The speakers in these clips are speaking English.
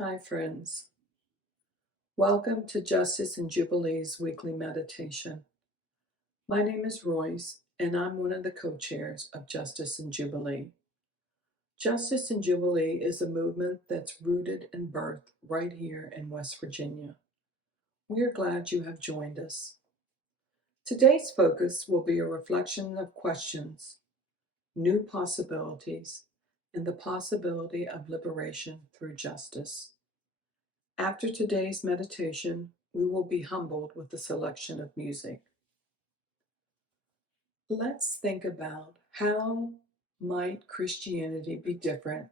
Hi, friends. Welcome to Justice and Jubilee's weekly meditation. My name is Royce, and I'm one of the co-chairs of Justice and Jubilee. Justice and Jubilee is a movement that's rooted and birthed right here in West Virginia. We are glad you have joined us. Today's focus will be a reflection of questions, new possibilities, and the possibility of liberation through justice. After today's meditation, we will be humbled with a selection of music. Let's think about how might Christianity be different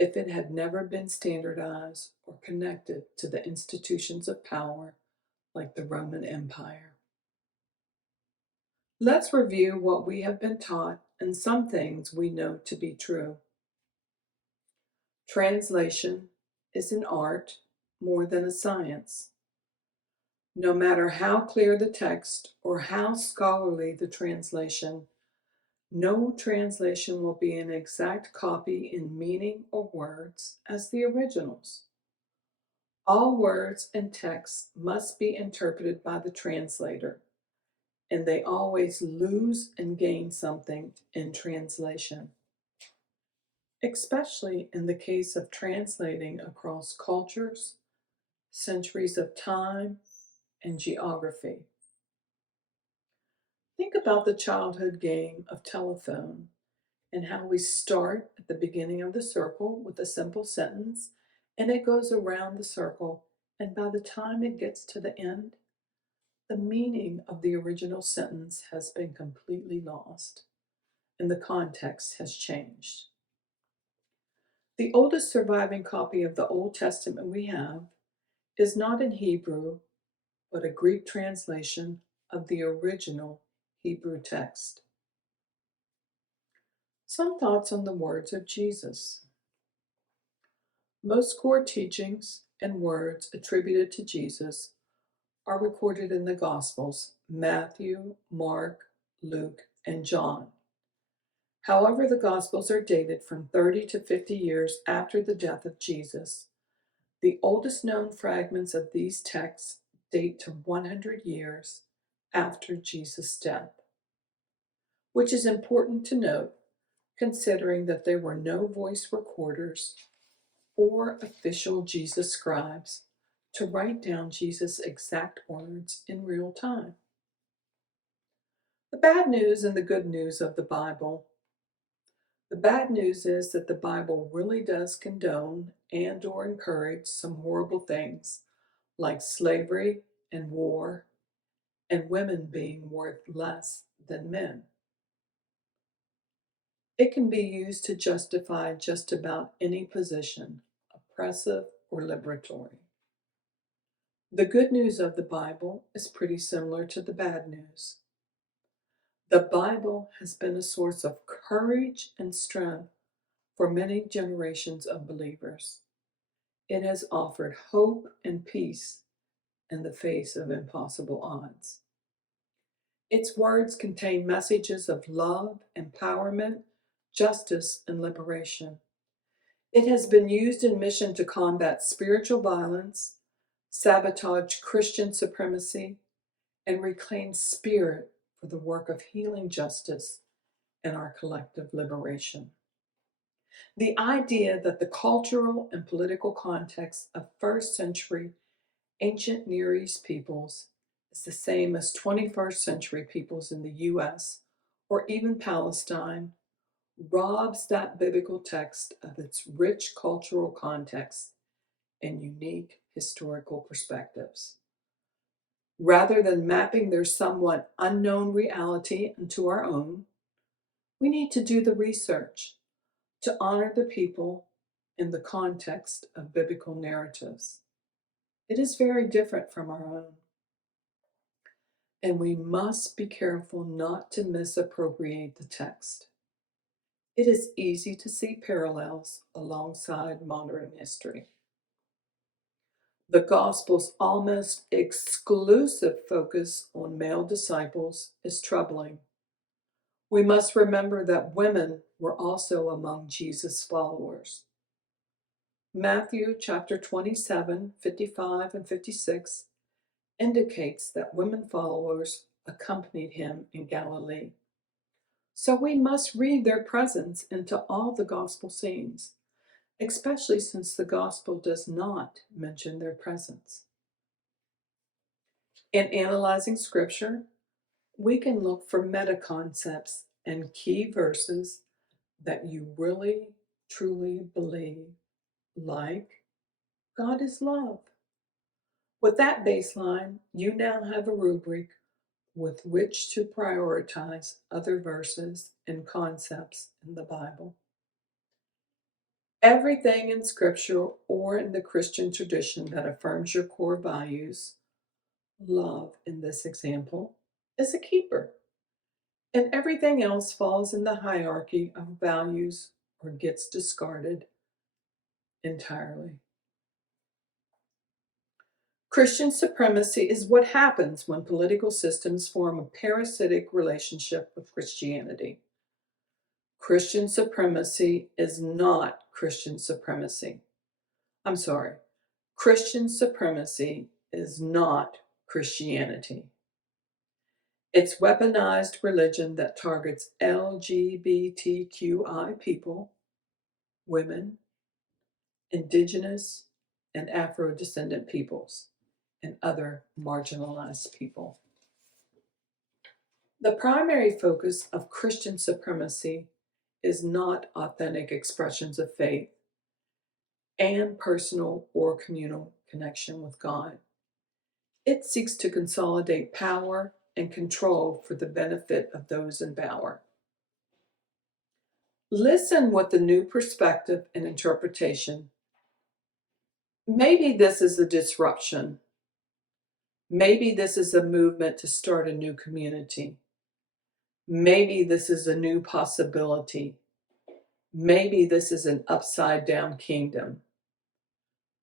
if it had never been standardized or connected to the institutions of power like the Roman Empire. Let's review what we have been taught and some things we know to be true. Translation is an art more than a science. No matter how clear the text or how scholarly the translation, no translation will be an exact copy in meaning or words as the originals. All words and texts must be interpreted by the translator, and they always lose and gain something in translation, especially in the case of translating across cultures, centuries of time, and geography. Think about the childhood game of telephone and how we start at the beginning of the circle with a simple sentence and it goes around the circle, and by the time it gets to the end, the meaning of the original sentence has been completely lost and the context has changed. The oldest surviving copy of the Old Testament we have is not in Hebrew, but a Greek translation of the original Hebrew text. Some thoughts on the words of Jesus. Most core teachings and words attributed to Jesus are recorded in the Gospels: Matthew, Mark, Luke, and John. However, the Gospels are dated from 30 to 50 years after the death of Jesus. The oldest known fragments of these texts date to 100 years after Jesus' death, which is important to note considering that there were no voice recorders or official Jesus scribes to write down Jesus' exact words in real time. The bad news and the good news of the Bible. The bad news is that the Bible really does condone and or encourage some horrible things like slavery and war and women being worth less than men. It can be used to justify just about any position, oppressive or liberatory. The good news of the Bible is pretty similar to the bad news. The Bible has been a source of courage and strength for many generations of believers. It has offered hope and peace in the face of impossible odds. Its words contain messages of love, empowerment, justice, and liberation. It has been used in mission to combat spiritual violence, sabotage Christian supremacy, and reclaim spirit for the work of healing justice and our collective liberation. The idea that the cultural and political context of first century ancient Near East peoples is the same as 21st century peoples in the US or even Palestine robs that biblical text of its rich cultural context and unique historical perspectives. Rather than mapping their somewhat unknown reality into our own, we need to do the research to honor the people in the context of biblical narratives. It is very different from our own, and we must be careful not to misappropriate the text. It is easy to see parallels alongside modern history. The Gospel's almost exclusive focus on male disciples is troubling. We must remember that women were also among Jesus' followers. Matthew chapter 27, 55 and 56 indicates that women followers accompanied him in Galilee. So we must read their presence into all the gospel scenes, especially since the gospel does not mention their presence. In analyzing scripture, we can look for meta concepts and key verses that you really, truly believe, like God is love. With that baseline, you now have a rubric with which to prioritize other verses and concepts in the Bible. Everything in Scripture or in the Christian tradition that affirms your core values, love in this example, is a keeper. And everything else falls in the hierarchy of values or gets discarded entirely. Christian supremacy is what happens when political systems form a parasitic relationship with Christianity. Christian supremacy is not Christian supremacy. I'm sorry. Christian supremacy is not Christianity. It's weaponized religion that targets LGBTQI people, women, indigenous and Afro-descendant peoples, and other marginalized people. The primary focus of Christian supremacy is not authentic expressions of faith and personal or communal connection with God. It seeks to consolidate power and control for the benefit of those in power. Listen with the new perspective and interpretation. Maybe this is a disruption. Maybe this is a movement to start a new community. Maybe this is a new possibility. Maybe this is an upside down kingdom.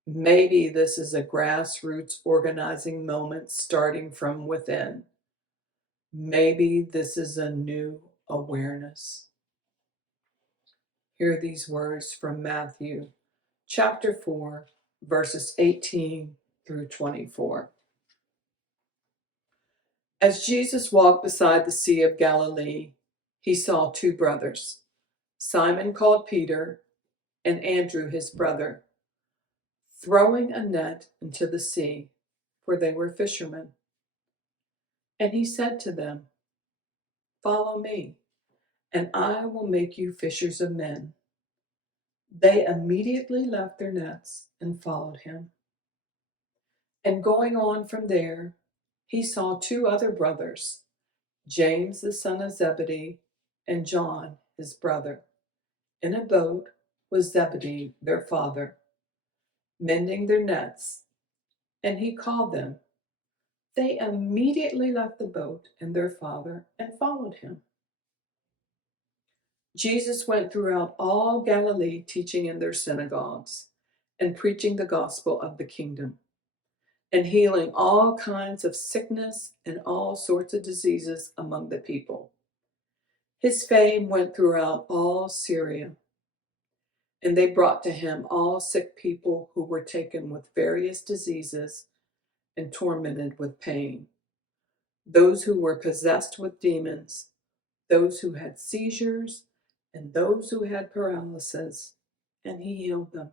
Maybe this is a grassroots organizing moment starting from within. Maybe this is a new awareness. Hear these words from Matthew chapter 4, verses 18 through 24. As Jesus walked beside the Sea of Galilee, he saw two brothers, Simon called Peter and Andrew his brother, throwing a net into the sea, for they were fishermen. And he said to them, "Follow me, and I will make you fishers of men." They immediately left their nets and followed him. And going on from there, he saw two other brothers, James the son of Zebedee and John his brother, in a boat with Zebedee their father, mending their nets, and he called them. They immediately left the boat and their father and followed him. Jesus went throughout all Galilee, teaching in their synagogues and preaching the gospel of the kingdom, and healing all kinds of sickness and all sorts of diseases among the people. His fame went throughout all Syria, and they brought to him all sick people who were taken with various diseases and tormented with pain, those who were possessed with demons, those who had seizures, and those who had paralysis, and he healed them.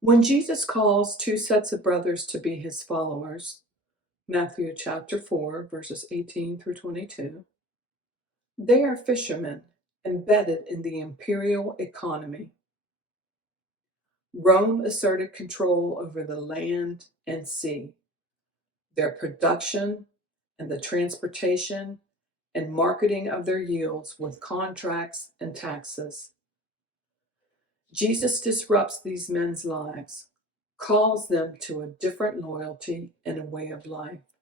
When Jesus calls two sets of brothers to be his followers, Matthew chapter 4, verses 18 through 22, they are fishermen embedded in the imperial economy. Rome asserted control over the land and sea, their production and the transportation and marketing of their yields with contracts and taxes. Jesus disrupts these men's lives, calls them to a different loyalty and a way of life,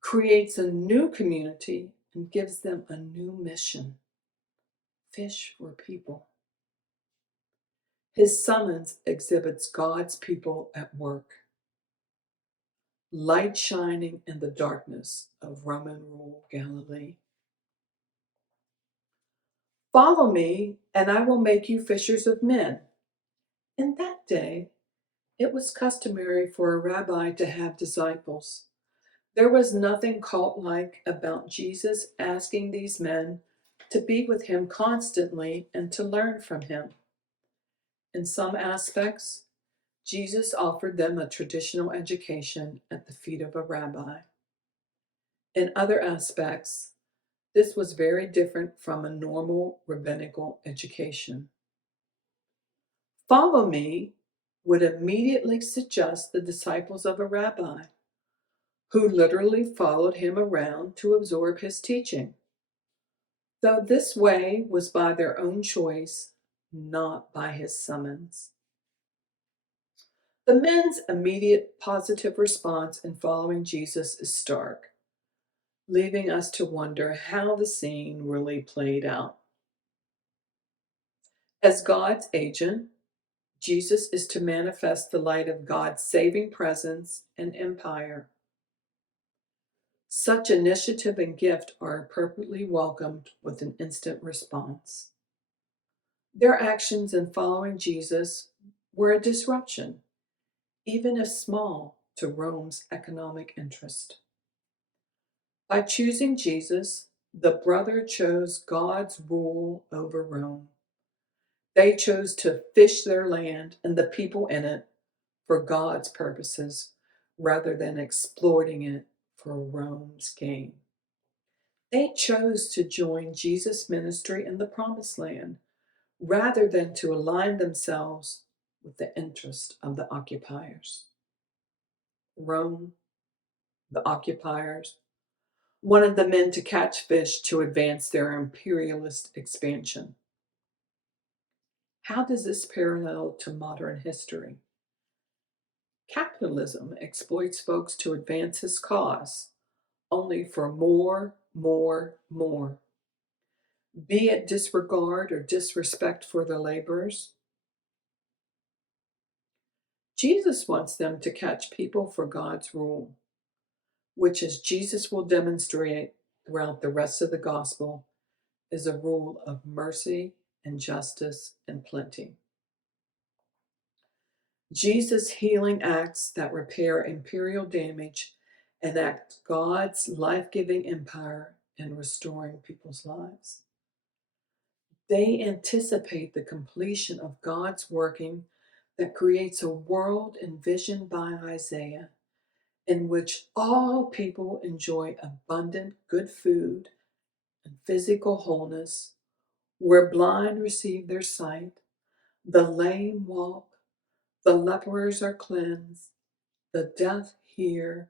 creates a new community, and gives them a new mission: fish for people. His summons exhibits God's people at work, light shining in the darkness of Roman rule Galilee. Follow me, and I will make you fishers of men, In that day, it was customary for a rabbi to have disciples. There was nothing cult-like about Jesus asking these men to be with him constantly and to learn from him. In some aspects, Jesus offered them a traditional education at the feet of a rabbi. In other aspects, this was very different from a normal rabbinical education. Follow me would immediately suggest the disciples of a rabbi who literally followed him around to absorb his teaching, though this way was by their own choice, not by his summons. The men's immediate positive response in following Jesus is stark, leaving us to wonder how the scene really played out. As God's agent, Jesus is to manifest the light of God's saving presence and empire. Such initiative and gift are appropriately welcomed with an instant response. Their actions in following Jesus were a disruption, even if small, to Rome's economic interest. By choosing Jesus, the brother chose God's rule over Rome. They chose to fish their land and the people in it for God's purposes rather than exploiting it for Rome's gain. They chose to join Jesus' ministry in the Promised Land rather than to align themselves with the interest of the occupiers. Rome, the occupiers, wanted the men to catch fish to advance their imperialist expansion. How does this parallel to modern history? Capitalism exploits folks to advance his cause, only for more, more, more. Be it disregard or disrespect for the laborers. Jesus wants them to catch people for God's rule, which, as Jesus will demonstrate throughout the rest of the gospel, is a rule of mercy and justice and plenty. Jesus' healing acts that repair imperial damage enact God's life-giving empire in restoring people's lives. They anticipate the completion of God's working that creates a world envisioned by Isaiah in which all people enjoy abundant good food and physical wholeness, where blind receive their sight, the lame walk, the lepers are cleansed, the deaf hear,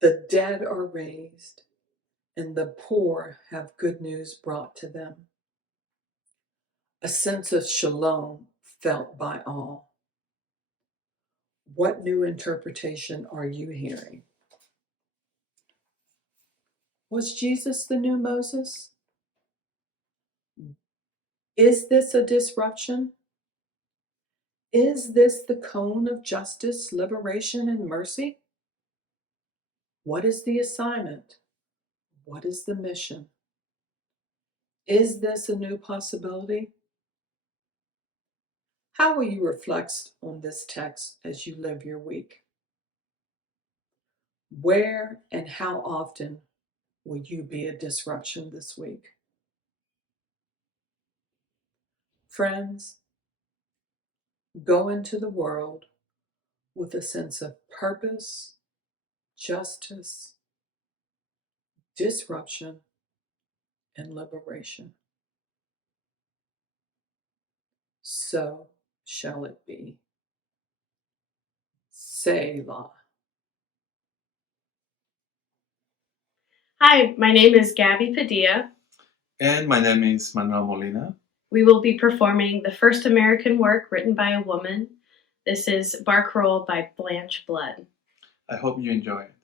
the dead are raised, and the poor have good news brought to them. A sense of shalom felt by all. What new interpretation are you hearing? Was Jesus the new Moses? Is this a disruption? Is this the cone of justice, liberation, and mercy? What is the assignment? What is the mission? Is this a new possibility? How will you reflect on this text as you live your week? Where and how often will you be a disruption this week? Friends, go into the world with a sense of purpose, justice, disruption, and liberation. So shall it be. Selah. Hi, my name is Gabby Padilla. And my name is Manuel Molina. We will be performing the first American work written by a woman. This is Bark Roll by Blanche Blood. I hope you enjoy it.